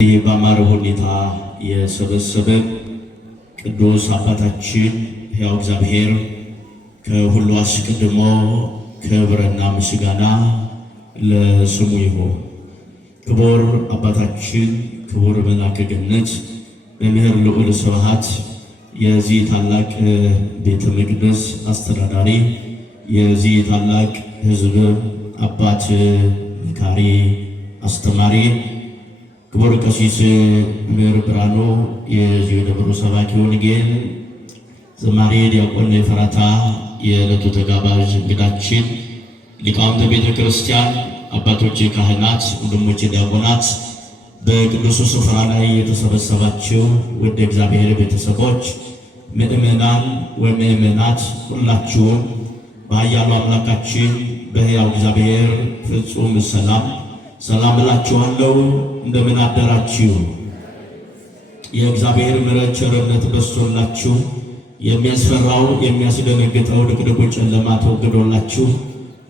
ይህ በአማረ ሁኔታ የሰበሰበን ቅዱስ አባታችን ሕያው እግዚአብሔር ከሁሉ አስቀድሞ ክብርና ምስጋና ለስሙ ይሁን። ክቡር አባታችን ክቡር መልአከ ገነት መምህር ልዑል ስብሐት የዚህ ታላቅ ቤተ መቅደስ አስተዳዳሪ፣ የዚህ ታላቅ ሕዝብ አባት፣ መካሪ፣ አስተማሪ ክቡር ቀሲስ መምህር ብርሃኑ የዚህ ደብሩ ሰባኪ ወንጌል፣ ዘማሪ ዲያቆን ኤፍራታ የዕለቱ ተጋባዥ እንግዳችን፣ ሊቃውንተ ቤተ ክርስቲያን፣ አባቶች ካህናት፣ ወንድሞች ዲያቆናት፣ በቅዱሱ ስፍራ ላይ የተሰበሰባችሁ ወደ እግዚአብሔር ቤተሰቦች፣ ምእመናን ወምእመናት ሁላችሁም በኃያሉ አምላካችን በሕያው እግዚአብሔር ፍጹም ሰላም እላችኋለሁ። እንደምን አደራችሁ? የእግዚአብሔር ምሕረት ቸርነት በዝቶላችሁ የሚያስፈራው የሚያስደነግጠው ድቅድቁ ጨለማ ተወግዶላችሁ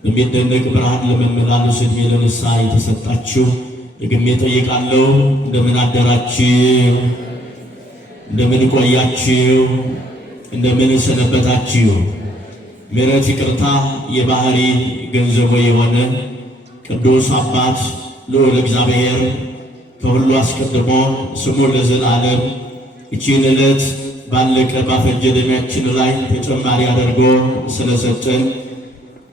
በሚደነቅ ብርሃን ለመመላለስ ዕድሜ ለንስሐ የተሰጣችሁ ደግሜ እጠይቃለሁ። እንደምን አደራችሁ? እንደምን ቆያችሁ? እንደምን ሰነበታችሁ? ምሕረት ይቅርታ የባህሪ ገንዘቡ የሆነ ቅዱስ አባት ልዑል እግዚአብሔር ከሁሉ አስቀድሞ ስሙ ለዘላለም ይህችን ዕለት ባለቀ ባፈጀ ዕድሜያችን ላይ ተጨማሪ አድርጎ ስለሰጠን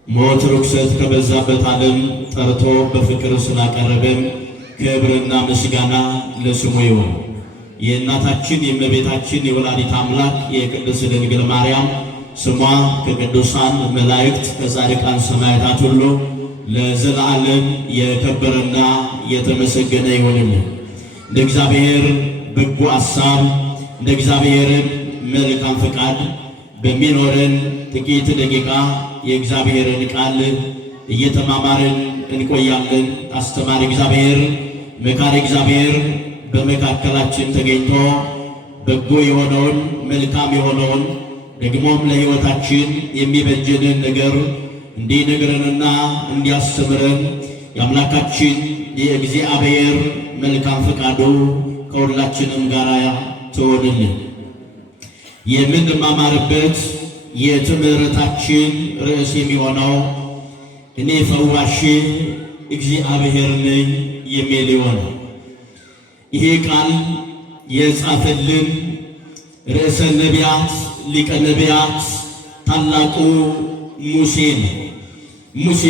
ሞት ርኩሰት ከበዛበት ዓለም ጠርቶ በፍቅር ስላቀረበን ክብርና ምስጋና ለስሙ ይሁን። የእናታችን የእመቤታችን የወላዲት አምላክ የቅድስት ድንግል ማርያም ስሟ ከቅዱሳን መላእክት ከጻድቃን ሰማዕታት ሁሉ ለዘላለም የከበረና የተመሰገነ ይሁንልን። እንደ እግዚአብሔር በጎ ሐሳብ እንደ እግዚአብሔር መልካም ፈቃድ በሚኖረን ጥቂት ደቂቃ የእግዚአብሔርን ቃል እየተማማርን እንቆያለን። አስተማሪ እግዚአብሔር መካሪ እግዚአብሔር በመካከላችን ተገኝቶ በጎ የሆነውን መልካም የሆነውን ደግሞም ለሕይወታችን የሚበጀንን ነገር እንዲነግረንና እንዲያስተምረን የአምላካችን የእግዚአብሔር መልካም ፈቃዱ ከሁላችንም ጋር ትሆንልን። የምንማማርበት የትምህርታችን ርዕስ የሚሆነው እኔ ፈዋሽ እግዚአብሔር ነኝ የሚል ይሆናል። ይሄ ቃል የጻፈልን ርዕሰ ነቢያት ሊቀ ነቢያት ታላቁ ሙሴ ነው። ሙሴ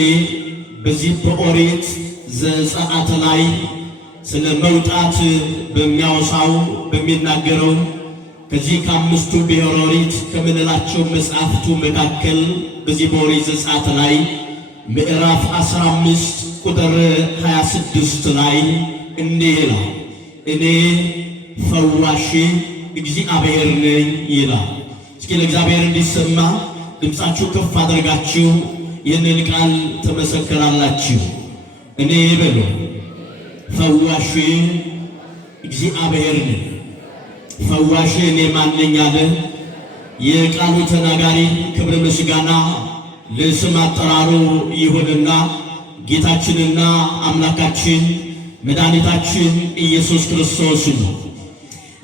በዚህ በኦሪት ዘጸአት ላይ ስለ መውጣት በሚያወሳው በሚናገረው ከዚህ ከአምስቱ ብሔረ ኦሪት ከምንላቸው መጽሐፍቱ መካከል በዚህ በኦሪት ዘጸአት ላይ ምዕራፍ 15 ቁጥር 26 ላይ እንዲህ ይላል፣ እኔ ፈዋሽ እግዚአብሔር ነኝ ይላል። እስኪ ለእግዚአብሔር እንዲሰማ ድምፃችሁ ከፍ አድርጋችሁ ይህንን ቃል ተመሰከራላችሁ። እኔ በሉ ፈዋሽ እግዚአብሔር ነኝ። ፈዋሽ እኔ ማነኝ አለ። የቃሉ ተናጋሪ ክብር ምስጋና ለስም አጠራሩ ይሁንና ጌታችንና አምላካችን መድኃኒታችን ኢየሱስ ክርስቶስ ነው።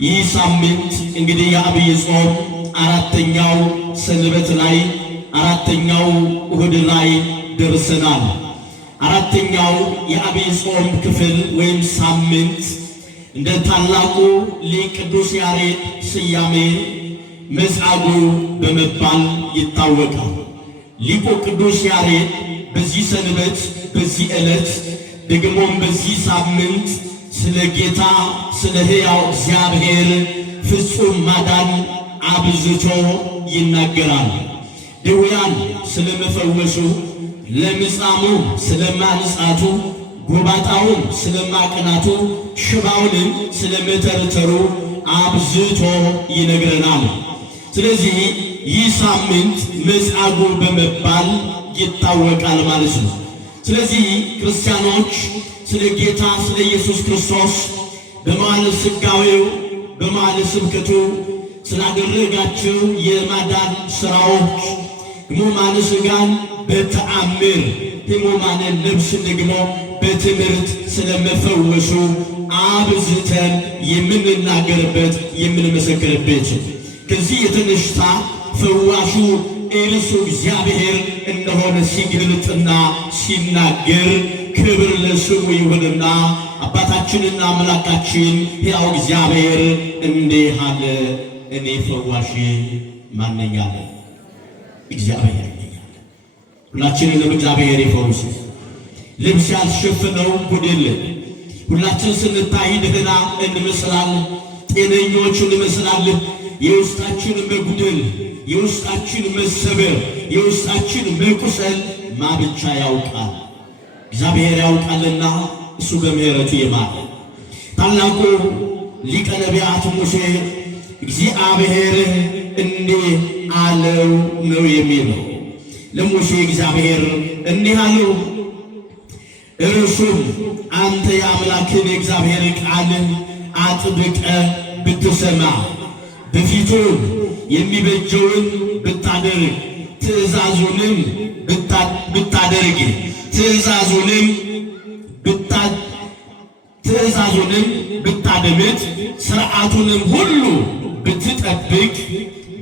ይህ ሳምንት እንግዲህ የዐቢይ ጾም አራተኛው ሰንበት ላይ አራተኛው እሁድ ላይ ደርሰናል። አራተኛው የዐቢይ ጾም ክፍል ወይም ሳምንት እንደ ታላቁ ሊቅ ቅዱስ ያሬድ ስያሜ መጻጉዕ በመባል ይታወቃል። ሊቁ ቅዱስ ያሬድ በዚህ ሰንበት በዚህ ዕለት ደግሞም በዚህ ሳምንት ስለ ጌታ ስለ ሕያው እግዚአብሔር ፍጹም ማዳን አብዝቶ ይናገራል። ድውያን ስለመፈወሱ፣ ለምጻሙ ስለማንጻቱ፣ ጎባጣውን ስለማቅናቱ፣ ሽባውንም ስለመተርተሩ አብዝቶ ይነግረናል። ስለዚህ ይህ ሳምንት መጻጉዕ በመባል ይታወቃል ማለት ነው። ስለዚህ ክርስቲያኖች ስለ ጌታ ስለ ኢየሱስ ክርስቶስ በመዋዕለ ሥጋዌው በመዋዕለ ስብከቱ ስላደረጋቸው የማዳን ሥራዎች ሕሙማነ ሥጋን በተአምር ሕሙማነ ነፍስን ደግሞ በትምህርት ስለመፈወሱ አብዝተን የምንናገርበት የምንመሰክርበት ከዚህ የተነሳ ፈዋሹ እርሱ እግዚአብሔር እንደሆነ ሲገልጥና ሲናገር ክብር ለስሙ ይሁንና አባታችንና አምላካችን ሕያው እግዚአብሔር እንዲህ አለ፣ እኔ ፈዋሽ ማን ነኝ አለ? እግዚአብሔር ነኝ አለ። ሁላችንንም እግዚአብሔር ይፈውስ። ልብስ ያልሸፈነው ጉድ የለም። ሁላችን ስንታይ ደህና እንመስላለን፣ ጤነኞች እንመስላለን። የውስጣችን መጉደል፣ የውስጣችን መሰበር፣ የውስጣችን መቁሰል ማብቻ ያውቃል? እግዚአብሔር ያውቃልና እሱ በምሕረቱ ይማር። ታላቁ ሊቀ ነቢያት ሙሴ እግዚአብሔር እንዲህ አለው ነው የሚለው። ለሙሴ እግዚአብሔር እንዲህ አለው፣ እርሱም አንተ የአምላክን የእግዚአብሔር ቃል አጥብቀ ብትሰማ በፊቱ የሚበጀውን ብታደርግ ትእዛዙንም ብታደምጥ ሥርዓቱንም ሁሉ ብትጠብቅ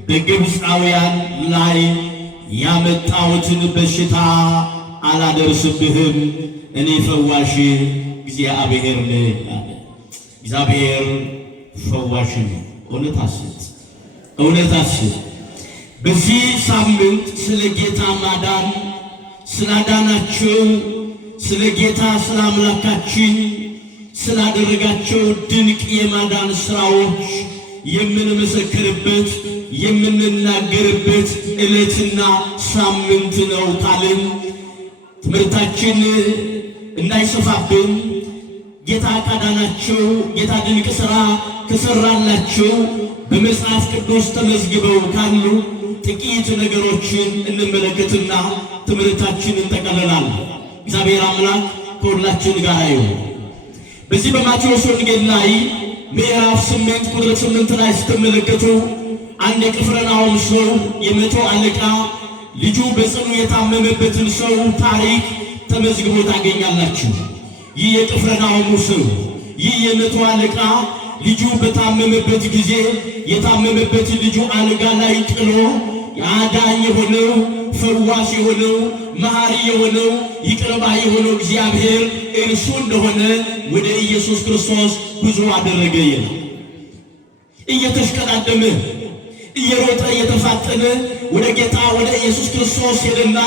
በግብፃውያን ላይ ያመጣሁትን በሽታ አላደርስብህም። እኔ ፈዋሽ እግዚአብሔር ነኝ አለ። እግዚአብሔር ፈዋሽ ነው። እውነት አስብ። በዚህ ሳምንት ስለ ጌታ ማዳን ስላዳናቸው ስለ ጌታ ስለ አምላካችን ስላደረጋቸው ድንቅ የማዳን ሥራዎች የምንመሰክርበት የምንናገርበት ዕለትና ሳምንት ነው ካልን ትምህርታችን እንዳይሰፋብን ጌታ ካዳናቸው ጌታ ድንቅ ሥራ ከሠራላቸው በመጽሐፍ ቅዱስ ተመዝግበው ካሉ ጥቂት ነገሮችን እንመለከትና ትምህርታችንን እንጠቀልላለን። እግዚአብሔር አምላክ ከሁላችን ጋር ይሁን። በዚህ በማቴዎስ ወንጌል ላይ ምዕራፍ 8 ቁጥር 8 ላይ ስትመለከቱ አንድ የቅፍርናሆም ሰው የመቶ አለቃ ልጁ በጽኑ የታመመበትን ሰው ታሪክ ተመዝግቦ ታገኛላችሁ። ይህ የቅፍርናሆሙ ሰው ይህ የመቶ አለቃ ልጁ በታመመበት ጊዜ የታመመበት ልጁ አልጋ ላይ ጥሎ አዳኝ የሆነው ፈዋሽ የሆነው መሐሪ የሆነው ይቅር ባይ የሆነው እግዚአብሔር እርሱ እንደሆነ ወደ ኢየሱስ ክርስቶስ ጉዞ አደረገ ይላል። እየተሽቀዳደመ እየሮጠ እየተፋጠነ ወደ ጌታ ወደ ኢየሱስ ክርስቶስ ሄደና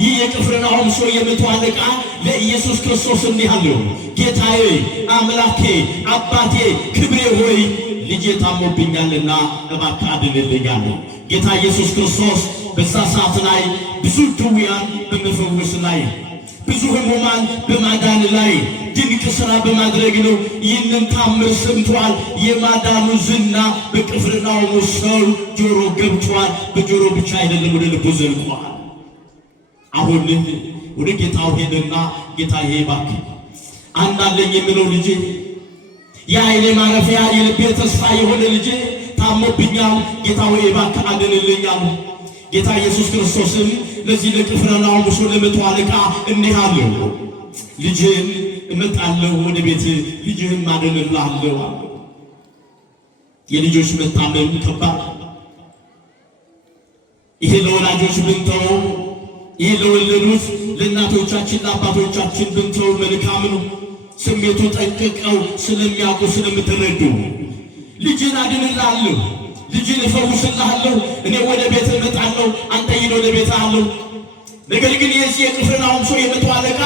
ይህ የቅፍርናሆም ሰው የመቶ አለቃ ለኢየሱስ ክርስቶስ እንዲህ አለው፣ ጌታዬ፣ አምላኬ፣ አባቴ፣ ክብሬ ሆይ ልጄ ታሞብኛልና እባክህ አድንልኝ አለው። ጌታ ኢየሱስ ክርስቶስ በዛ ሰዓት ላይ ብዙ ድውያን በመፈወስ ላይ ብዙ ሕሙማን በማዳን ላይ ድንቅ ሥራ በማድረግ ነው። ይህንን ታምር ሰምቷል። የማዳኑ ዝና በቅፍርናሆም ሰው ጆሮ ገብቷል። በጆሮ ብቻ አይደለም ወደ ልቡ ዘልቋል። አሁን ወደ ጌታው ሄደና ጌታዬ እባክህ አንድ አለኝ የምለው ልጄ የኃይሌ ማረፊያ የልቤ ተስፋ የሆነ ልጄ ታሞብኛል፣ ጌታ ሆይ እባክህ አድንልኝ አለ። ጌታ ኢየሱስ ክርስቶስም ለዚህ ለቅፍርናሆም ሰው ለመቶ አለቃ እንዲህ አለው፣ ልጅህን እመጣለሁ ወደ ቤት ልጅህን አድንልሃለሁ። የልጆች መታመም ከባድ፣ ይሄ ለወላጆች ብንተው ይህ ለወለዱት ለእናቶቻችን ለአባቶቻችን ብንተው መልካም ነው። ስሜቱ ጠንቅቀው ስለሚያውቁ ስለምትረዱ ልጅን አድንልሃለሁ፣ ልጅን እፈውስልሃለሁ፣ እኔ ወደ ቤት እመጣለሁ፣ አንተ ሂድ ወደ ቤት አለው። ነገር ግን የዚህ የቅፍርናሆም ሰው የመቶ አለቃ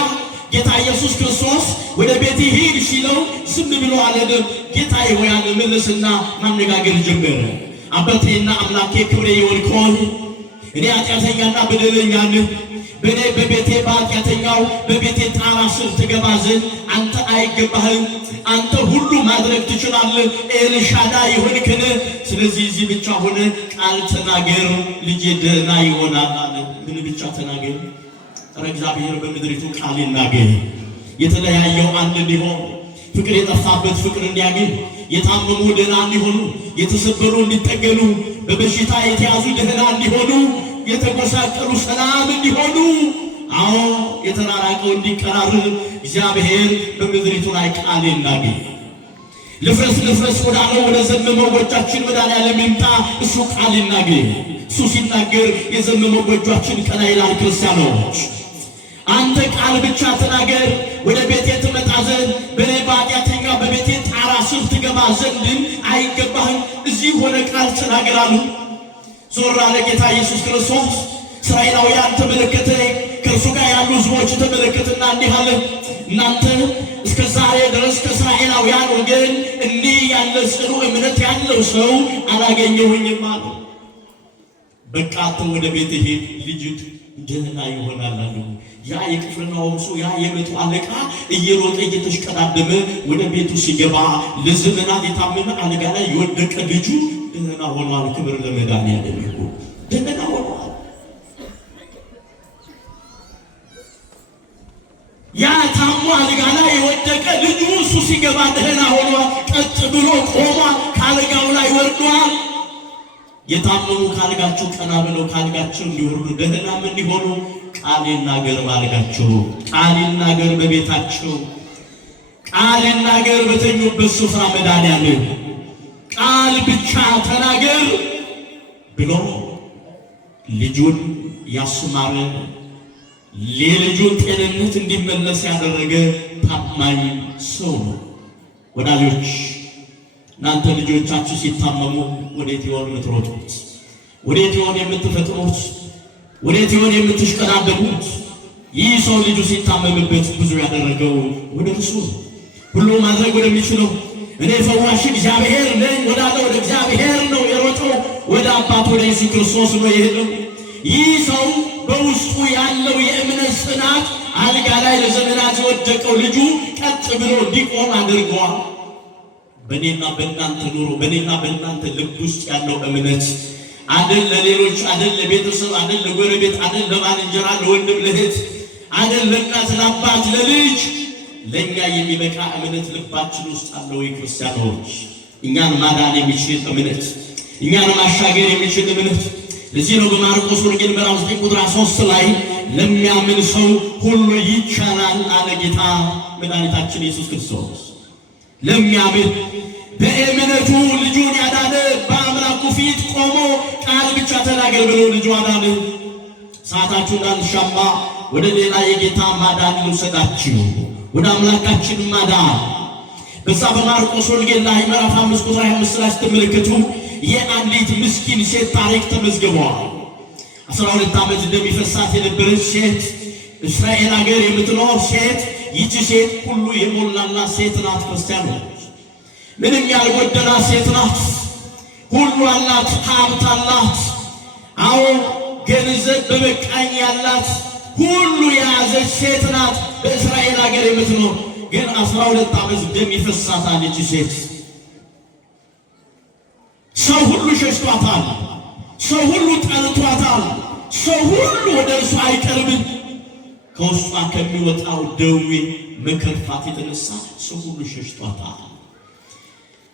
ጌታ ኢየሱስ ክርስቶስ ወደ ቤት ሂድ ሲለው ዝም ብሎ አልሄደም። ጌታዬ ሆይ አለ፣ መለስና ማነጋገር ጀመረ። አባቴና አምላኬ ክብሬ ይሁን ሆይ እኔ ኃጢአተኛና በደለኛ ነኝ። በእኔ በቤቴ በኃጢአተኛው በቤቴ ጣራ ስር ትገባ ዘንድ አንተ አይገባህም። አንተ ሁሉ ማድረግ ትችላለህ፣ ኤልሻዳይ የሆንክን። ስለዚህ እዚህ ብቻ ሆነ ቃል ተናገር፣ ልጄ ደህና ይሆናል አለ። ምን ብቻ ተናገር? ኧረ እግዚአብሔር በምድሪቱ ቃል ይናገር። የተለያየው አንድ እንዲሆን፣ ፍቅር የጠፋበት ፍቅር እንዲያገኝ፣ የታመሙ ደህና እንዲሆኑ፣ የተሰበሩ እንዲጠገኑ፣ በበሽታ የተያዙ ደህና እንዲሆኑ፣ የተጎሳቀሉ ሰላም እንዲሆኑ፣ አዎ የተራራቀው እንዲቀራረብ እግዚአብሔር በምድሪቱ ላይ ቃል ይናገር። ልፍረስ ወዳለው ወደ ዘመመው ጎጇችን መድኃኒዓለም ይምጣ። እሱ ቃል ይናገር። እሱ ሲናገር የዘመመው ጎጇችን ቀና ይላል። ክርስቲያኖች አንተ ቃል ብቻ ተናገር፣ ወደ ቤቴ ትመጣ ዘንድ በኔ በኃጢአተኛ በቤቴ ጣራ ስር ትገባ ዘንድም አይገባህም። እዚህ ሆነ ቃል ተናገር አሉ። ዞር አለ ጌታ ኢየሱስ ክርስቶስ። እስራኤላውያን ተመለከተ፣ ከእርሱ ጋር ያሉ ሕዝቦች ተመለከተና እንዲህ አለ፣ እናንተ እስከ ዛሬ ድረስ ከእስራኤላውያን ወገን እንዲህ ያለ ጽኑ እምነት ያለው ሰው አላገኘሁኝም አሉ። በቃ አንተ ወደ ቤት ሄድ፣ ልጅህ ደህና ይሆናል አሉ። ያ የቅፍርናሆም ሰው ያ የመቶ አለቃ እየሮጠ እየተሽቀዳደመ ወደ ቤቱ ሲገባ ለዘመናት የታመመ አልጋ ላይ የወደቀ ልጁ ደህና ሆኗል። ክብር ለመድኃኒዓለም ይሁን። ደህና ሆኗል። ያ ታሞ አልጋ ላይ የወደቀ ልጁ እሱ ሲገባ ደህና ሆኗል። ቀጥ ብሎ ቆሟል። ከአልጋው ላይ ወርዷል። የታመሙ ካልጋቸው ቀና ብለው ካልጋቸው እንዲወርዱ ደህናም እንዲሆኑ ቃል ይናገር ባልጋቸው፣ ቃል ይናገር በቤታቸው፣ ቃል ይናገር በተኙበት ስፍራ። መድኃኒዓለም ቃል ብቻ ተናገር ብሎ ልጁን ያስማረ የልጁን ጤንነት እንዲመለስ ያደረገ ታማኝ ሰው ነው። ወዳጆች እናንተ ልጆቻችሁ ሲታመሙ ወዴት ይሆን የምትሮጡት? ወዴት ይሆን የምትፈጥኑት? ወዴት ይሆን የምትሽቀዳደሙት? ይህ ሰው ልጁ ሲታመምበት ብዙ ያደረገው ወደ እርሱ ሁሉ ማድረግ ወደሚችለው እኔ ፈዋሽ እግዚአብሔር ነኝ ወዳለው ወደ እግዚአብሔር ነው የሮጠው። ወደ አባቱ ወደ ኢየሱስ ክርስቶስ ነው የሄደው። ይህ ሰው በውስጡ ያለው የእምነት ጽናት አልጋ ላይ ለዘመናት የወደቀው ልጁ ቀጥ ብሎ እንዲቆም አድርገዋል። በእኔና በእናንተ ኑሮ በእኔና በእናንተ ልብ ውስጥ ያለው እምነት አደል ለሌሎች አደል ለቤተሰብ አደል ለጎረቤት አደል ለባልንጀራ ለወንድም ለእህት አደል ለእናት ለአባት ለልጅ ለእኛ የሚበቃ እምነት ልባችን ውስጥ አለው። ክርስቲያኖች እኛን ማዳን የሚችል እምነት፣ እኛን ማሻገር የሚችል እምነት። ለዚህ ነው በማርቆስ ወንጌል ምዕራፍ 9 ቁጥር 3 ላይ ለሚያምን ሰው ሁሉ ይቻላል አለ ጌታ መድኃኒታችን ኢየሱስ ክርስቶስ። ለሚያምን በእምነቱ ልጁን ያዳነ በአምላኩ ፊት ቆሞ ቃል ብቻ ተናገር ብሎ ልጁ አዳነ። ሰዓታችሁ እንዳንሻማ ወደ ሌላ የጌታ ማዳን ልውሰዳችሁ፣ ወደ አምላካችን ማዳን። በዛ በማርቆስ ወንጌል ላይ ምዕራፍ 5 ቁጥር 25 ላይ ስትመለከቱ የአንዲት ምስኪን ሴት ታሪክ ተመዝግቧል። 12 ዓመት እንደሚፈሳት የነበረች ሴት፣ እስራኤል ሀገር የምትኖር ሴት። ይቺ ሴት ሁሉ የሞላላት ሴት ናት። ክርስቲያኖች ምንም ያልጎደላት ሴት ናት። ሁሉ አላት፣ ሀብት አላት። አዎ ገንዘብ በመቃኝ ያላት ሁሉ የያዘች ሴት ናት። በእስራኤል ሀገር የምትኖር ግን 12 ዓመት እንደሚፈሳት አለች ሴት። ሰው ሁሉ ሸሽቷታል። ሰው ሁሉ ጠልቷታል። ሰው ሁሉ ወደ እርሱ አይቀርብም። ከውስጧ ከሚወጣው ደዌ መከርፋት የተነሳ ሰው ሁሉ ሸሽቷታል።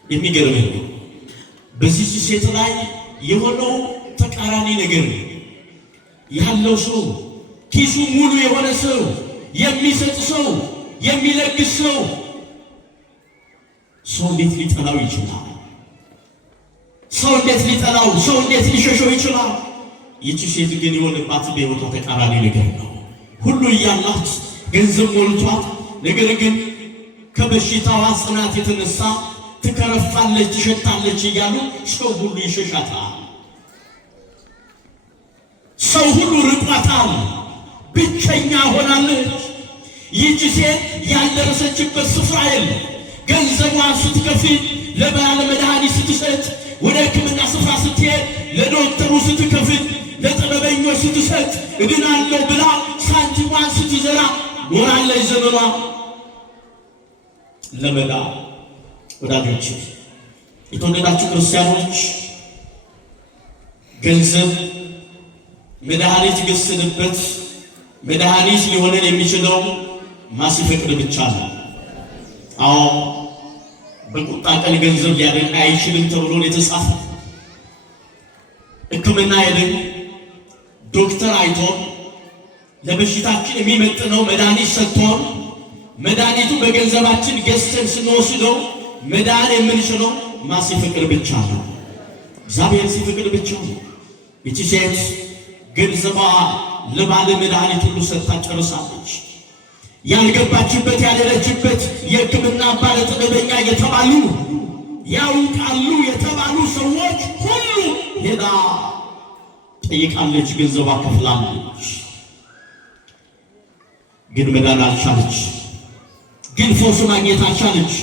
የሚገርም ነው። በዚህ ሴት ላይ የሆነው ተቃራኒ ነገር ያለው ሰው፣ ኪሱ ሙሉ የሆነ ሰው፣ የሚሰጥ ሰው፣ የሚለግስ ሰው እንዴት ሊጠላው ይችላል? ሰው እንዴት ሊጠላው፣ ሰው እንዴት ሊሸሸው ይችላል? ይቺ ሴት ግን የሆነባት በሕይወቷ ተቃራኒ ነገር ነው። ሁሉ እያላት ገንዘብ ሞልቷት፣ ነገር ግን ከበሽታዋ ጽናት የተነሳ ትከረፋለች፣ ትሸታለች እያሉ ሰው ሁሉ ይሸሻታል። ሰው ሁሉ ርቋታል። ብቸኛ ሆናለች። ይህች ሴት ያልደረሰችበት ስፍራ የለም። ገንዘቧን ስትከፍል፣ ለባለ መድኃኒት ስትሰጥ፣ ወደ ሕክምና ስፍራ ስትሄድ፣ ለዶክተሩ ስትከፍል፣ ለጥበበኞች ስትሰጥ፣ እድናለሁ ብላ ሳንቲሟን ስትዘራ ኖራለች ዘመኗ ለመዳ። ወዳጆች የተወደዳችሁ ክርስቲያኖች ገንዘብ መድኃኒት ገዝተንበት መድኃኒት ሊሆነን የሚችለው ማሲፈቅድ ብቻ ነው። አዎ በቁጣ ቀን ገንዘብ ሊያደርግ አይችልም ተብሎ የተጻፈ ሕክምና ሄደን ዶክተር አይቶን ለበሽታችን የሚመጥነው መድኃኒት ሰጥቶን መድኃኒቱ በገንዘባችን ገዝተን ስንወስደው መዳን የምንችለው ማን ሲፈቅድ ብቻ ነው። እግዚአብሔር ሲፈቅድ ብቻ ነው። ይቺ ሴት ገንዘቧ ለባለ መድኃኒት ሁሉ ሰጥታ ጨርሳለች። ያልገባችበት ያልሄደችበት የሕክምና ባለጥበበኛ የተባሉ ያውቃሉ የተባሉ ሰዎች ሁሉ ሄዳ ጠይቃለች፣ ገንዘቧ ከፍላለች። ግን መዳን አልቻለች። ግን ፈውስ ማግኘት አልቻለች።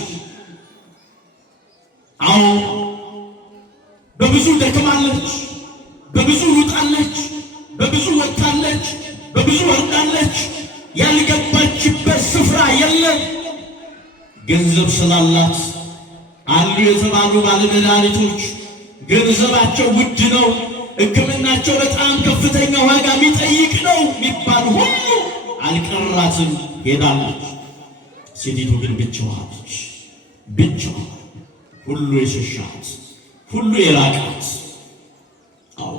አዎ በብዙ ደክማለች፣ በብዙ ሩጣለች፣ በብዙ ወጥታለች፣ በብዙ ወርዳለች። ያልገባችበት ስፍራ የለም። ገንዘብ ስላላት አሉ የተባሉ ባለመድኃኒቶች ገንዘባቸው ውድ ነው፣ ሕክምናቸው በጣም ከፍተኛ ዋጋ የሚጠይቅ ነው የሚባል ሁሉ አልቀራትም፣ ሄዳለች። ሴቲቱ ግን ብቻዋለች። ብቻዋን ሁሉ የሸሻት ሁሉ የራቃት። አዎ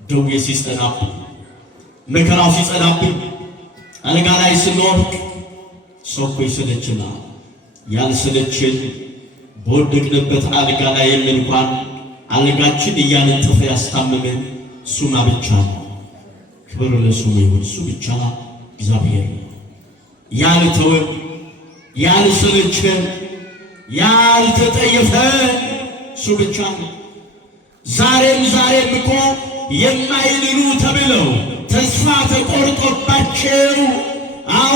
ደዌ ሲጸናብን፣ መከራው ሲጸናብን፣ አልጋ ላይ ስንወድቅ ሰው እኮ ይሰለችናል። ያልሰለችን በወደቅንበት አልጋ ላይ እንኳን አልጋችን እያነጠፈ ያስታመመን እሱማ ብቻ ነው። ክብር ለስሙ ይሁን። እሱ ብቻ እግዚአብሔር ነው። ያልተወን ያልሰለችን ያልተጠየፈ እሱ ብቻ ነው። ዛሬም እኮ የማይድኑ ተብለው ተስፋ ተቆርጦባቸው፣ አዎ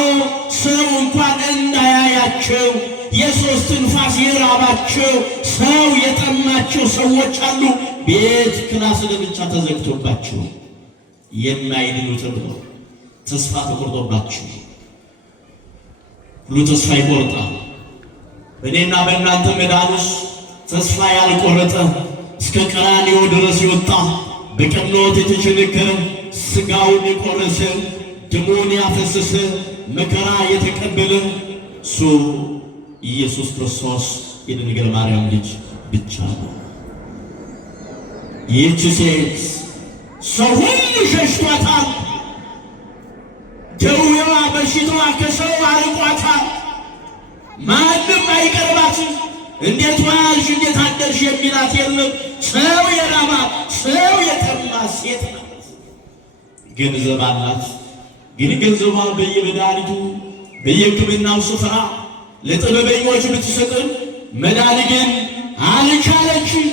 ሰው እንኳን እንዳያያቸው የሶስት ንፋስ የራባቸው ሰው የጠማቸው ሰዎች አሉ። ቤት ክላስ ለብቻ ተዘግቶባቸው የማይድኑ ተብለው ተስፋ ተቆርጦባቸው። ሁሉ ተስፋ ይቆርጣል። በእኔና በእናንተ መዳኑስ ተስፋ ያልቆረጠ እስከ ቀራንዮ ድረስ የወጣ በቀኖት የተቸነከረ ሥጋውን የቆረሰ ደሙን ያፈሰሰ መከራ የተቀበለ እሱ ኢየሱስ ክርስቶስ የድንግል ማርያም ልጅ ብቻ ነው። ይህች ሴት ሰው ሁሉ ሸሽቷታል። ደዌዋ በሽታዋ ከሰው አርቋታል። ማንም አይቀርባትም። እንዴት ዋልሽ እንዴት አደርሽ የሚላት የለም። ሰው የራባት ሰው የጠማ ሴት ናት። ገንዘብ አላት። ግን ገንዘቧ በየመድኃኒቱ በየሕክምናው ስፍራ ለጥበበኞች ብትሰጥም መዳን ግን አልቻለችም።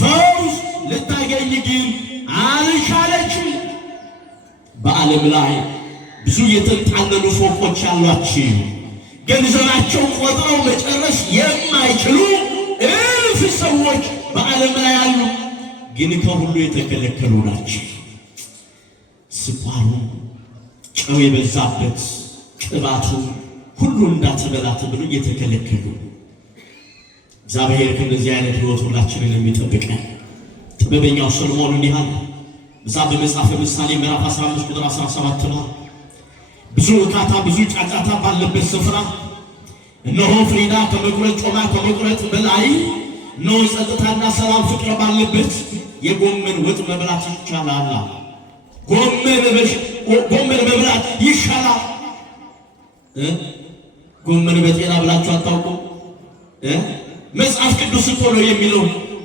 ፈውስ ልታገኝ ግን አልቻለችም። በዓለም ላይ ብዙ የተንጣለሉ ፎቆች ያሏቸው ገንዘባቸው ቆጥረው መጨረስ የማይችሉ እልፍ ሰዎች በዓለም ላይ አሉ። ግን ከሁሉ የተከለከሉ ናቸው። ስኳሩ፣ ጨው የበዛበት ቅባቱ ሁሉ እንዳትበላ ተብሎ የተከለከሉ። እግዚአብሔር ከእንደዚህ አይነት ሕይወት ሁላችንን የሚጠብቀን። ጥበበኛው ሰሎሞን እንዲህ አለ። እዛ በመጽሐፈ ምሳሌ ምዕራፍ 15 ቁጥር 17 ነው። ብዙ እርካታ ብዙ ጫጫታ ባለበት ስፍራ እነሆ ፍሪዳ ከመቁረጥ ጮማ ከመቁረጥ በላይ እነሆ ጸጥታና ሰላም ፍቅር ባለበት የጎመን ወጥ መብላት ይቻላል። ጎመን መብላት ይሻላል። ጎመን በጤና ብላችሁ አታውቁ? መጽሐፍ ቅዱስ እኮ ነው የሚለው።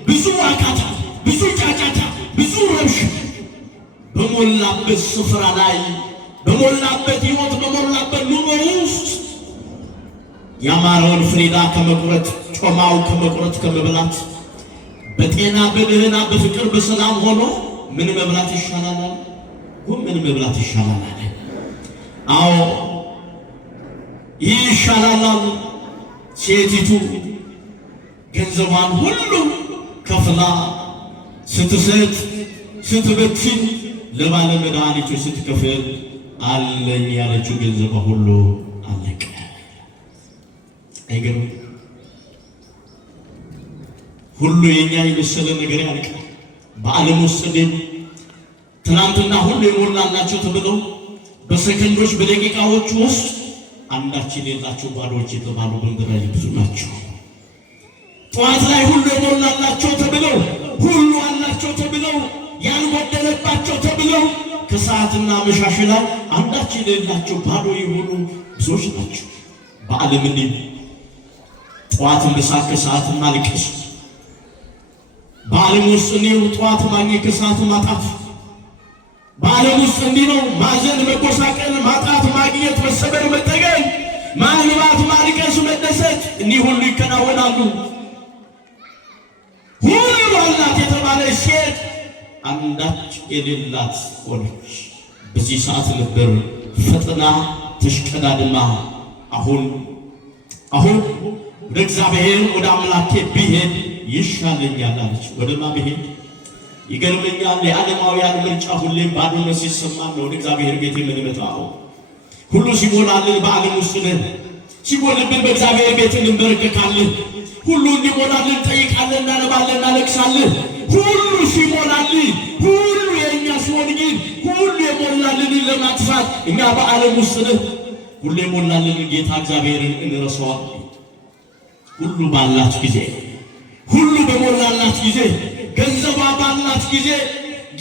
ብዙ አካታ ብዙ ጫጫታ ብዙ ረብሽ በሞላበት ስፍራ ላይ በሞላበት ሕይወት በሞላበት ኑሮ ውስጥ ያማረውን ፍሪዳ ከመቁረጥ ጮማው ከመቁረጥ ከመብላት በጤና በደህና በፍቅር በሰላም ሆኖ ምን መብላት ይሻላል? ጎመን መብላት ይሻላል። አዎ ይሻላል። ሴቲቱ ገንዘቧን ሁሉ ከፍላ ስትሰጥ ስትበትን ለባለ መድኃኒቶች ስትከፍል አለኝ ያለችው ገንዘቧ ሁሉ አለቀ። አይገርም? ሁሉ የኛ የመሰለ ነገር ያልቃል። በዓለም ውስጥ ግን ትናንትና ሁሉ የሞላላቸው ተብለው በሰከንዶች በደቂቃዎች ውስጥ አንዳችን የሌላቸው ባዶዎች የተባሉ በምድር ላይ ብዙ ናቸው። ጠዋት ላይ ሁሉ የሞላላቸው ተብለው ሁሉ አላቸው ተብለው ያልጎደለባቸው ተብለው ከሰዓትና መሻሽ ላይ አንዳችን የሌላቸው ባዶ የሆኑ ብዙዎች ናቸው። በዓለም እንዲህ ጠዋት መሳቅ ከሰዓት ማልቀስ በዓለም ውስጥ እንዲሁ ጠዋት ማግኘት ከሰዓት ማጣት በዓለም ውስጥ እንዲሁ ማዘን መጎሳቀል ማጣት ማግኘት መሰበር መጠገን ማልባት ማልቀስ መደሰት እንዲህ ሁሉ ይከናወናሉ። ሁሉ አላት የተባለች ሴት አንዳች የሌላት ሆነች። በዚህ ሰዓት ነበር ፈጥና ተሽቀዳድማ አሁን ወደ እግዚአብሔር ወደ አምላኬ ብሄድ ይሻለኛል አለች። ወደማ ብሄድ ይገርመኛል። የዓለማውያን ምርጫ ሁሌም ባዶነት ሲሰማን ነው ወደ እግዚአብሔር ቤት የምንመጣው። ሁሉ ሲሞላልን በዓለም ውስጥ ነን። ሲሞልብን በእግዚአብሔር ቤት እንበረከካለን። ሁሉ እንዲሞላልን ጠይቃለን፣ እናነባለን፣ እናለቅሳለን። ሁሉ ሲሞላልን ሁሉ የእኛ ሲሆን ግን ሁሉ የሞላልን ለማጥፋት እኛ በዓለም ውስጥ ነን። ሁሉ የሞላልን ጌታ እግዚአብሔርን እንረሳዋለን። ሁሉ ባላት ጊዜ ሁሉ በሞላላት ጊዜ ገንዘቧ ባላት ጊዜ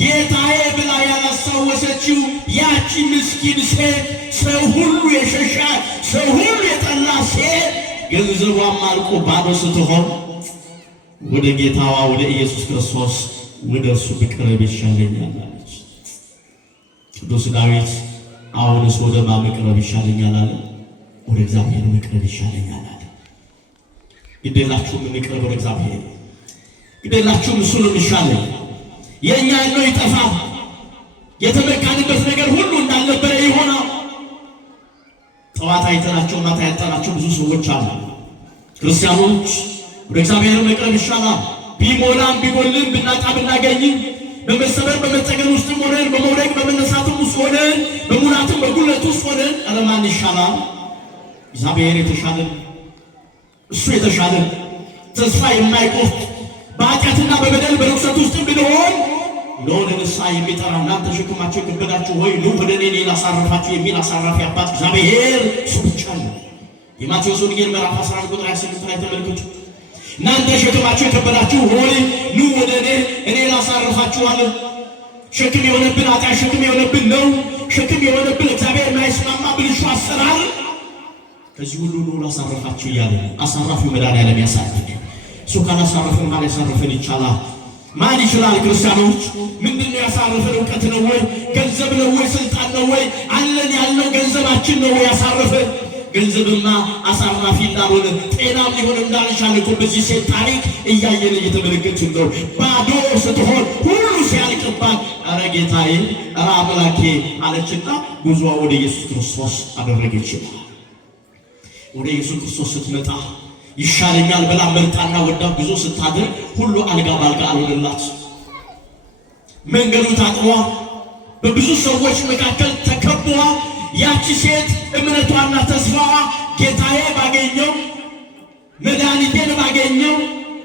ጌታዬ ብላ ያላስታወሰችው ያቺ ምስኪን ሴት ሰው ሁሉ የሸሻት ሰው ሁሉ የጠላ ሴት ገንዘቧም አልቆ ባዶ ስትሆን ወደ ጌታዋ ወደ ኢየሱስ ክርስቶስ ወደ እርሱ ብቀርብ ይሻለኛል አለች። ቅዱስ ዳዊት አሁንስ ወደ ማን መቅረብ ይሻለኛል አለ? ወደ እግዚአብሔር መቅረብ ይሻለኛል አለ። ግዴላችሁም እንቅረብ ወደ እግዚአብሔር። ግዴላችሁም እሱ ነው የሚሻለኝ። የእኛ ያለው ይጠፋ፣ የተመካንበት ነገር ሁሉ እንዳልነበረ ይሆናል። ጠዋት አይተናቸው ማታ ያጣናቸው ብዙ ሰዎች አሉ። ክርስቲያኖች ወደ እግዚአብሔር መቅረብ ይሻላል። ቢሞላም ቢጎልም ብናጣ ብናገኝም በመሰበር በመጠገን ውስጥ ሆነን በመውደቅ በመነሳትም ውስጥ ሆነን በሙላትም በጉልበት ውስጥ ሆነን አለማን ይሻላል? እግዚአብሔር የተሻለ እሱ የተሻለ ተስፋ የማይቆርጥ በኃጢአትና በበደል በርኩሰት ውስጥ ብንሆን ለሆነ ንስሐ የሚጠራ እናንተ ሸክማችሁ የከበዳችሁ ሆይ ኑ ወደ እኔ ላሳርፋችሁ የሚል አሳራፊ አባት እግዚአብሔር እሱ ብቻ ነው። የማቴዎስ ወንጌል ምዕራፍ 11 ቁጥር 28 ላይ ተመልከቱ። እናንተ ሸክማችሁ የከበዳችሁ ሆይ ኑ ወደ እኔ ላሳርፋችኋለሁ። ሸክም የሆነብን ኃጢአት ሸክም የሆነብን ነው። ሸክም የሆነብን እግዚአብሔር የማይስማማ ብልሹ አሰራር ከዚህ ሁሉ ኑ ላሳርፋችሁ እያለ አሳራፊው መድኃኒዓለም ያሳርፈን። እሱ ካላሳረፈን ማን ያሳርፈን ይቻላል? ማን ይችላል? ክርስቲያኖች ምንድነው ያሳረፈን? እውቀት ነው ወይ? ገንዘብ ነው ወይ? ስልጣን ነው ወይ? አለን ያልነው ገንዘባችን ነው ወይ ያሳረፈን? ገንዘብማ አሳራፊ እንዳልሆነ ጤናም ሊሆን እንዳልቻለ እኮ በዚህ ሴት ታሪክ እያየን እየተመለከትን ነው። ባዶ ስትሆን ሁሉ ሲያልቅባት ኧረ ጌታዬ ኧረ አምላኬ አለችና ጉዞዋ ወደ ኢየሱስ ክርስቶስ አደረገች። ወደ ኢየሱስ ክርስቶስ ስትመጣ ይሻለኛል ብላ መርጣና ወዳ ጉዞ ስታደርግ ሁሉ አልጋ ባልጋ አልሆነላት። መንገዱ ታጥሯ በብዙ ሰዎች መካከል ተከቧ ያቺ ሴት እምነቷና ተስፋዋ ጌታዬ ባገኘው መድኃኒቴን ባገኘው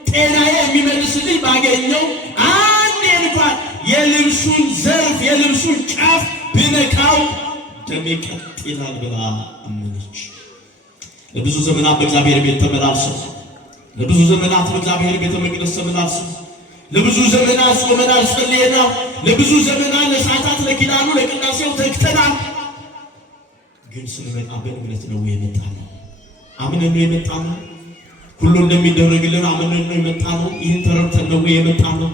ጤናዬ የሚመልስልኝ ባገኘው አንድ እንኳን የልብሱን ዘርፍ የልብሱን ጫፍ ብነካው ደሜ ቀጥ ይላል ብላ አመነች። ለብዙ ዘመናት በእግዚአብሔር ቤት ተመላልሰው ለብዙ ዘመናት በእግዚአብሔር ቤተ መቅደስ ተመላልሰው ለብዙ ዘመናት ጾመናል፣ ጸልየናል። ለብዙ ዘመናት ለሰዓታት ለኪዳኑ ለቅዳሴው ተግተናል። ግን ስንመጣ በእምነት ነው የመጣነው። አምነን ነው የመጣነው። ሁሉ እንደሚደረግልን አምነን ነው የመጣነው። ይህን ተረድተን ነው የመጣነው።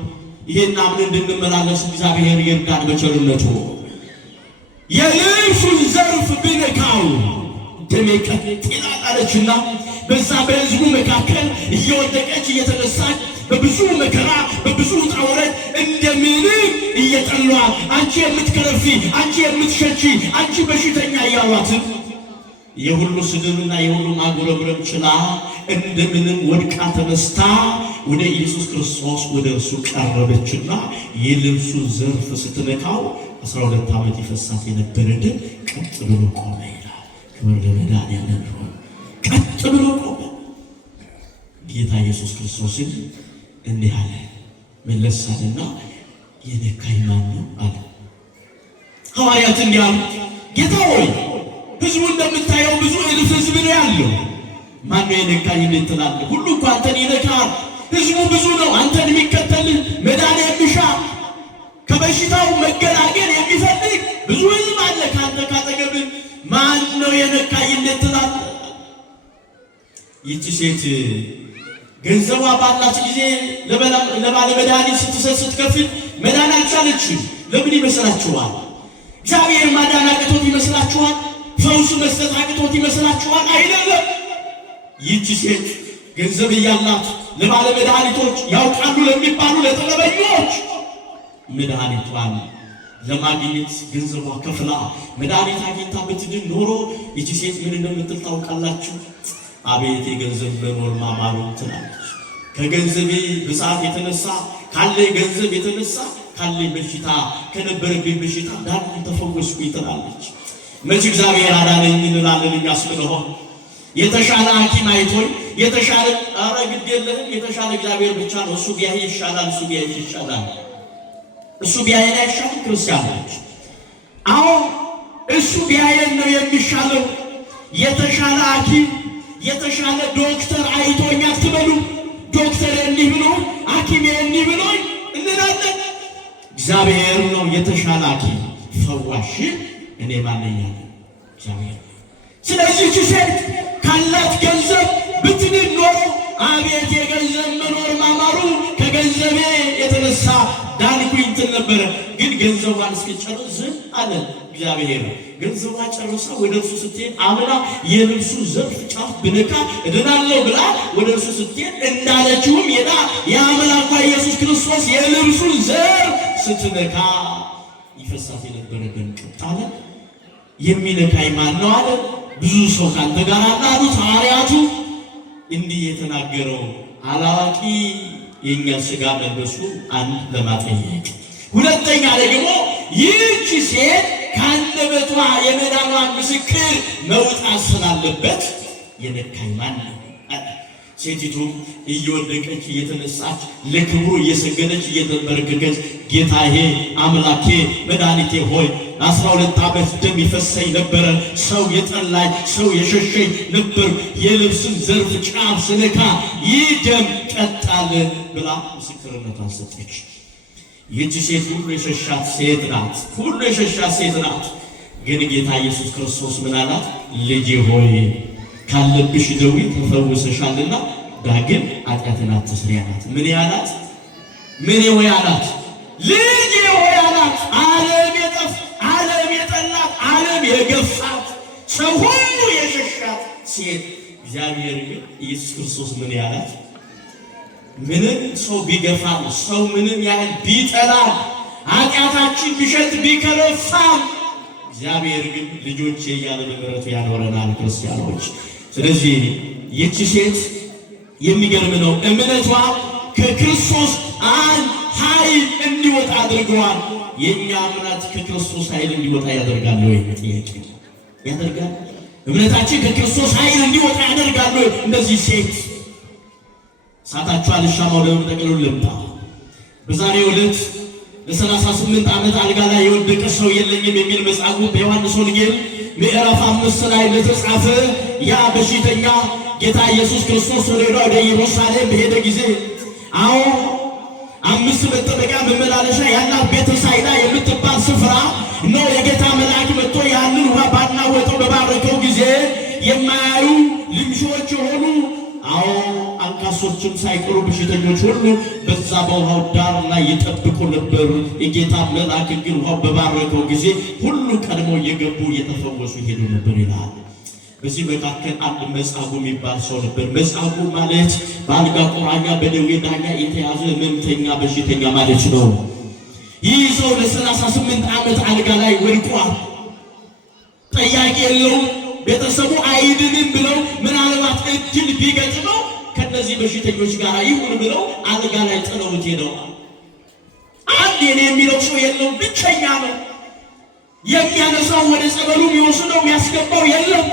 ይህን አምነን እንድንመላለስ እግዚአብሔር ይርዳን በቸርነቱ። የልብሱን ዘርፍ ብነካው ደሜ ቀጥ ይላል አለችና በዛ በሕዝቡ መካከል እየወደቀች እየተነሳች በብዙ መከራ በብዙ ውጣ ውረድ እንደምንም እየጠሏት አንቺ የምትከረፊ አንቺ የምትሸቺ አንቺ በሽተኛ እያሏት የሁሉ ስድብና የሁሉ ማጉረምረም ችላ እንደምንም ወድቃ ተነስታ ወደ ኢየሱስ ክርስቶስ ወደ እርሱ ቀረበችና የልብሱን ዘርፍ ስትነካው 12 ዓመት ይፈሳት የነበረ ደም ቀጥ ብሎ ቆመ ይላል። ክብር ለመድኃኒዓለም ይሁን። ቀጥ ብሎ ቆመ። ጌታ ኢየሱስ ክርስቶስን እንዲህ አለ፣ መለሳልና የነካኝ ማን ነው አለ። ሐዋርያት እንዲህ አሉ፣ ጌታ ሆይ ሕዝቡ እንደምታየው ብዙ እልፍ ሕዝብ ነው ያለው፣ ማን ነው የነካኝ እንዴት ትላለህ? ሁሉ እኮ አንተን ይነካል። ሕዝቡ ብዙ ነው፣ አንተን የሚከተል መዳን የሚሻ ከበሽታው መገላገል የሚፈልግ ብዙ ሕዝብ አለ ካንተ ካጠገብህ፣ ማን ነው የነካኝ እንዴት ትላለህ? ይህች ሴት ገንዘቧ ባላት ጊዜ ለባለ መድኃኒት ስትከፍል መዳን አልቻለችም። ለምን ይመስላችኋል? እግዚአብሔር ማዳን አቅቶት ይመስላችኋል? ፈውስ መስጠት አቅቶት ይመስላችኋል? አይደለም። ይህች ሴት ገንዘብ እያላት ለባለ መድኃኒቶች ያውቃሉ ለሚባሉ ለጥበበኞች መድኃኒቷን ለማግኘት ገንዘቧ ከፍላ መድኃኒት አግኝታ ብትድን ኖሮ ይህች ሴት ምን እንደምትል ታውቃላችሁ? አቤት የገንዘብ መኖር ማማሩ ትላለች። ከገንዘቤ ብዛት የተነሳ ካለ ገንዘብ የተነሳ ካለ በሽታ ከነበረብኝ በሽታ ዳን ተፈወስኩኝ ትላለች። መች እግዚአብሔር አዳነኝ እንላለን እኛስ ብንሆን የተሻለ ሐኪም አይቶኝ የተሻለ ኧረ ግድ የለህም የተሻለ እግዚአብሔር ብቻ ነው። እሱ ቢያይ ይሻላል፣ እሱ ቢያይ ይሻላል፣ እሱ ቢያየን አይሻልም? ክርስቲያኖች አሁን እሱ ቢያየን ነው የሚሻለው። የተሻለ ሐኪም የተሻለ ዶክተር አይቶኝ አትበሉ። ዶክተር እንዲህ ብሎ ሐኪም እንዲህ ብሎ እንላለን። እግዚአብሔር ነው የተሻለ ሐኪም ፈዋሽ። እኔ ማንኛው እግዚአብሔር። ስለዚህ ሴት ካላት ገንዘብ ብትድን ኖሮ አቤት የገንዘብ መኖር ማማሩ ከገንዘቤ የተነሳ ዳንኩኝ ትል ነበረ። ግን ገንዘቧን እስኪጨርስ አለ እግዚአብሔር። ገንዘቧ ጨርሳ ወደ እርሱ ስትሄድ አምና የልብሱ ዘርፍ ጫፍ ብነካ እድናለሁ ብላ ወደ እርሱ ስትሄድ እንዳለችውም የአምላኳ ኢየሱስ ክርስቶስ የልብሱን ዘርፍ ስትነካ ይፈሳት የነበረ ደም ቀጥ አለ። የሚነካኝ ማን ነው አለ። ብዙ ሰው ካንተ ጋር አሉት ሐዋርያቱ። እንዲህ የተናገረው አላዋቂ የኛ ሥጋ መልበሱ አንድ ለማጠየቅ፣ ሁለተኛ ደግሞ ይህች ሴት ከአንደበቷ የመዳኗን ምስክር መውጣት ስላለበት የነካኝ ማን ነው? ሴቲቱ እየወደቀች እየተነሳች ለክብሩ እየሰገደች እየተንበረከከች ጌታዬ አምላኬ መድኃኒቴ ሆይ 12 ዓመት ደም ይፈሰኝ ነበረ፣ ሰው የጠላኝ ሰው የሸሸኝ ነበር፣ የልብስን ዘርፍ ጫፍ ስነካ ይህ ደም ቀጣለ ብላ ምስክርነቷን ሰጠች። ይህች ሴት ሁሉ የሸሻት ሴት ናት፣ ሁሉ የሸሻት ሴት ናት። ግን ጌታ ኢየሱስ ክርስቶስ ምን አላት? ልጄ ሆይ ካለብሽ ደዌ ተፈውሰሻልና ዳግም ኃጢአትን አትስሪ አላት። ምን ያላት? ምን ሆይ አላት? ልጄ ሆይ አላት። ዓለም የጠላት ዓለም የገፋት ሰው ሁሉ የሸሻት ሴት እግዚአብሔር ግን ኢየሱስ ክርስቶስ ምን ያላት? ምንም ሰው ቢገፋም ሰው ምንም ያህል ቢጠላል ኃጢአታችን ቢሸት ቢከረፋም እግዚአብሔር ግን ልጆቼ እያለ በምሕረቱ ያኖረናል ክርስቲያኖች። ስለዚህ ይህች ሴት የሚገርም ነው። እምነቷ ከክርስቶስ ኃይል እንዲወጣ አድርገዋል። የእኛ እምነት ከክርስቶስ ኃይል እንዲወጣ ያደርጋል ወይ? ጥያቄ ያደርጋል። እምነታችን ከክርስቶስ ኃይል እንዲወጣ ያደርጋል ወይ? እንደዚህ ሴት ሳታችሁ አልሻማው ለምጠቅሉ ልምጣ። በዛሬው ዕለት ለ38 ዓመት አልጋ ላይ የወደቀ ሰው የለኝም የሚል መጽሐፉ በዮሐንስ ወንጌል ምዕራፍ 5 ላይ ለተጻፈ ያ በሽተኛ ጌታ ኢየሱስ ክርስቶስ ወደ ኢየሩሳሌም በሄደ ጊዜ አዎ 5 መጠበቂያ መመላለሻ ያላት ቤተሳይዳ የምትባል ስፍራ ነው። የጌታ መልአክ መጥቶ ያንን ውሃ ባናወጠው በባረከው ጊዜ የማያዩ ልምሾች የሆኑ አዎ አንካሶችም ሳይቀሩ በሽተኞች ሁሉ በዛ በውሃው ዳር ላይ ይጠብቁ ነበር። የጌታ መልአክ ግን ውሃው በባረከው ጊዜ ሁሉ ቀድሞ እየገቡ እየተፈወሱ ሄዱ ነበር ይላል። በዚህ መካከል አንድ መጻጉዕ የሚባል ሰው ነበር። መጻጉዕ ማለት በአልጋ ቁራኛ በደዌ ዳኛ የተያዘ ሕመምተኛ በሽተኛ ማለት ነው። ይህ ሰው ለ38 ዓመት አልጋ ላይ ወድቋል። ጠያቂ የለውም። ቤተሰቡ አይድንም ብለው ምናልባት እድል ቢገጥመው ከነዚህ በሽተኞች ጋር ይሁን ብለው አልጋ ላይ ጥለውት ሄደዋል። አንድ የኔ የሚለው ሰው የለውም። ብቸኛ ነው። የሚያነሳው ወደ ጸበሉ የሚወስደው የሚያስገባው የለም።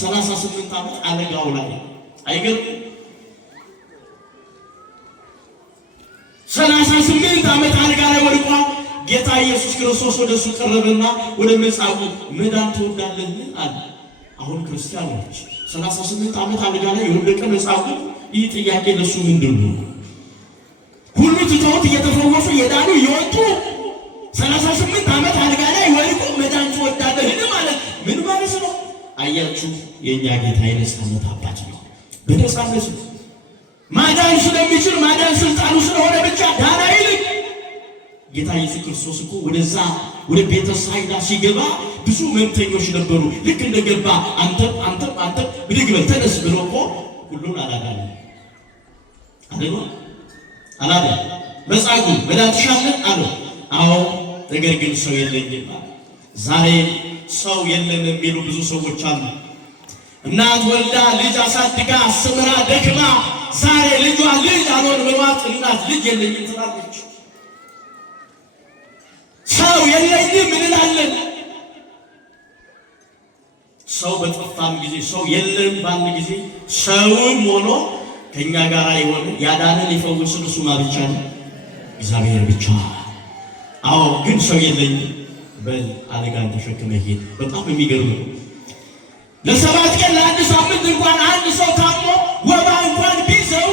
38 ዓመት አልጋው ላይ አይገርም? 38 ዓመት አልጋ ላይ ወድቋል። ጌታ ኢየሱስ ክርስቶስ ወደ እሱ ቀረበና ወደ መጻጉዕ መዳን ትወዳለህ አለ። አሁን ክርስቲያኖች 38 ዓመት አልጋ ላይ የወደቀ መጻጉዕ ይህ ጥያቄ ለሱ ምንድን ነው? ሁሉ ትተውት እየተፈወሱ የዳኑ የወጡ 38 ዓመት አልጋ ላይ ወድቆ መዳን ትወዳለህ ማለት ምን ማለት ነው? አያችሁ፣ የኛ ጌታ የነጻነት አባት ነው። በነፃነት ማዳን ስለሚችል ማዳን ስልጣኑ ስለሆነ ብቻ ዳና ይልቅ ጌታ ኢየሱስ ክርስቶስ እኮ ወደዛ ወደ ቤተ ሳይዳ ሲገባ ብዙ ሕመምተኞች ነበሩ። ልክ እንደገባ አንተ ብድግ በል ተነስ ብሎ እኮ ሁሉን አላዳነ መጻጉዕ መዳን ትሻለህ አለው። አዎ ነገር ግን ሰው የለኝም። ዛሬ ሰው የለም የሚሉ ብዙ ሰዎች አሉ። እናት ወልዳ ልጅ አሳድጋ አስተምራ ደክማ ዛሬ ልጇ ልጅ አልሆን ብሏት እናት ልጅ የለኝም ትላለች። ሰው የለኝም እንላለን። ሰው በጠፋም ጊዜ ሰው የለም ባል ጊዜ ሰውም ሆኖ ከኛ ጋር የሆነ ያዳነን ይፈውስን እሱ ብቻ ነው፣ እግዚአብሔር ብቻ። አዎ ግን ሰው የለኝም በል አልጋን ተሸክመ ሄድ። በጣም የሚገርም ነው። ለሰባት ቀን ለአንድ ሳምንት እንኳን አንድ ሰው ታሞ ወባ እንኳን ቢዘው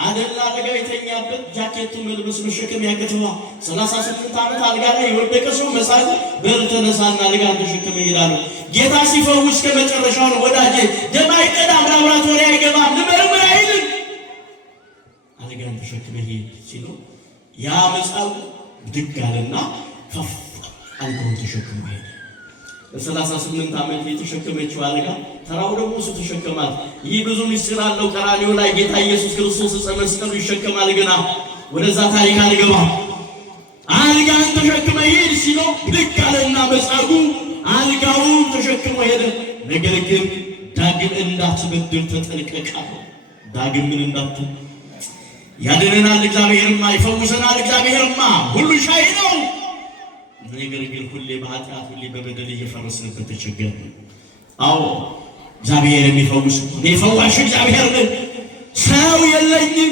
አደላ አልጋ የተኛበት ጃኬቱ መልበስ መሸከም ያቅተዋል። 38 ዓመት አልጋ ላይ የወደቀ ሰው መጻጉዕ በል ተነሳና አልጋን ተሸክመ ይሄዳል። ጌታ ሲፈውስ ከመጨረሻው ነው ወዳጄ። ደም አይቀዳም፣ ላብራቶሪ አይገባም፣ ልመርምር አይልም። አልጋን ተሸክመ ሄድ ሲለው ያ መጻጉዕ ብድግ አለና ከፍ አልጋውን ተሸክሞ ሄደ። ለ38 ዓመት የተሸከመችው አልጋ ተራው ደግሞ እሱ ተሸከማት። ይህ ብዙ ምስጢር አለው። ቀራንዮ ላይ ጌታ ኢየሱስ ክርስቶስ ዕፀ መስቀሉ ይሸከማል። ገና ወደዛ ታሪክ አልገባም። አልጋን ተሸክመ ሄድ ሲለው ብድግ አለና መጻጉዕ አልጋውን ተሸክሞ ሄደ። ነገር ግን ዳግም እንዳትበድል ተጠንቀቅ አለው። ዳግም ምን እንዳትል ያድነናል እግዚአብሔርማ፣ ይፈውሰናል እግዚአብሔርማ፣ ሁሉ ቻይ ነው። ነገር ግን ሁሌ በኃጢአት ሁሌ በበደል እየፈረስንበት ተቸገርን። አዎ እግዚአብሔር የሚፈውስ የፈዋሽ እግዚአብሔር ነው። ሰው የለኝም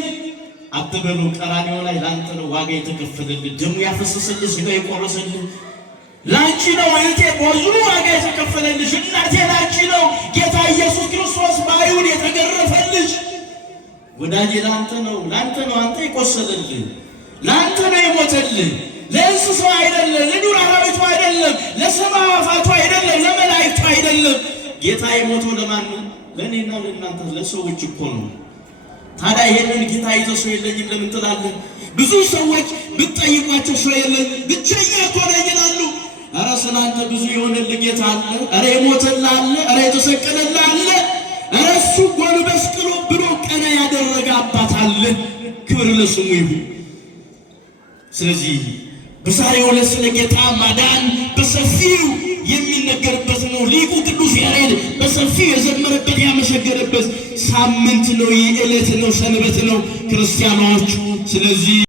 አትበሉ። ቀራንዮ ላይ ላንተ ነው ዋጋ የተከፈለልህ፣ ደሙ ያፈሰሰልህ፣ ሥጋ የቆረሰልህ ላንቺ ነው። እህቴ ብዙ ዋጋ የተከፈለልሽ እናቴ ላንቺ ነው። ጌታ ኢየሱስ ክርስቶስ በአይሁድ የተገረፈልሽ ወዳጄ ላንተ ነው። አንተ የቆሰለልህ ላንተ ነው የሞተልህ። ለእንስሳው አይደለም፣ ለዱር አራዊቱ አይደለም፣ ለሰማይ አዕዋፋቱ አይደለም፣ ለመላእክቱ አይደለም። ጌታ የሞተው ለማን ነው? ለእኔና ለእናንተ ለሰዎች እኮ ነው። ታዲያ ይሄንን ጌታ ይዞ ሰው የለኝም ለምን ትላለህ? ብዙ ሰዎች ብትጠይቋቸው ሰው የለኝም ብቸኛ እኮ ነኝ ይላሉ። ኧረ ስላንተ ብዙ የሆነልህ ጌታ አለ። ኧረ የሞተልህ አለ። ኧረ የተሰቀለልህ አለ። ኧረ እሱ ጎንበስ ብሎ ቀና ያደረገ አባት አለ። ክብር ለስሙ ይሁን። ስለዚህ በዛሬው ዕለት ስለ ጌታ ማዳን በሰፊው የሚነገርበት ነው። ሊቁ ቅዱስ ያሬድ በሰፊው የዘመረበት ያመሰገነበት ሳምንት ነው። ይህ ዕለት ነው፣ ሰንበት ነው ክርስቲያኖች። ስለዚህ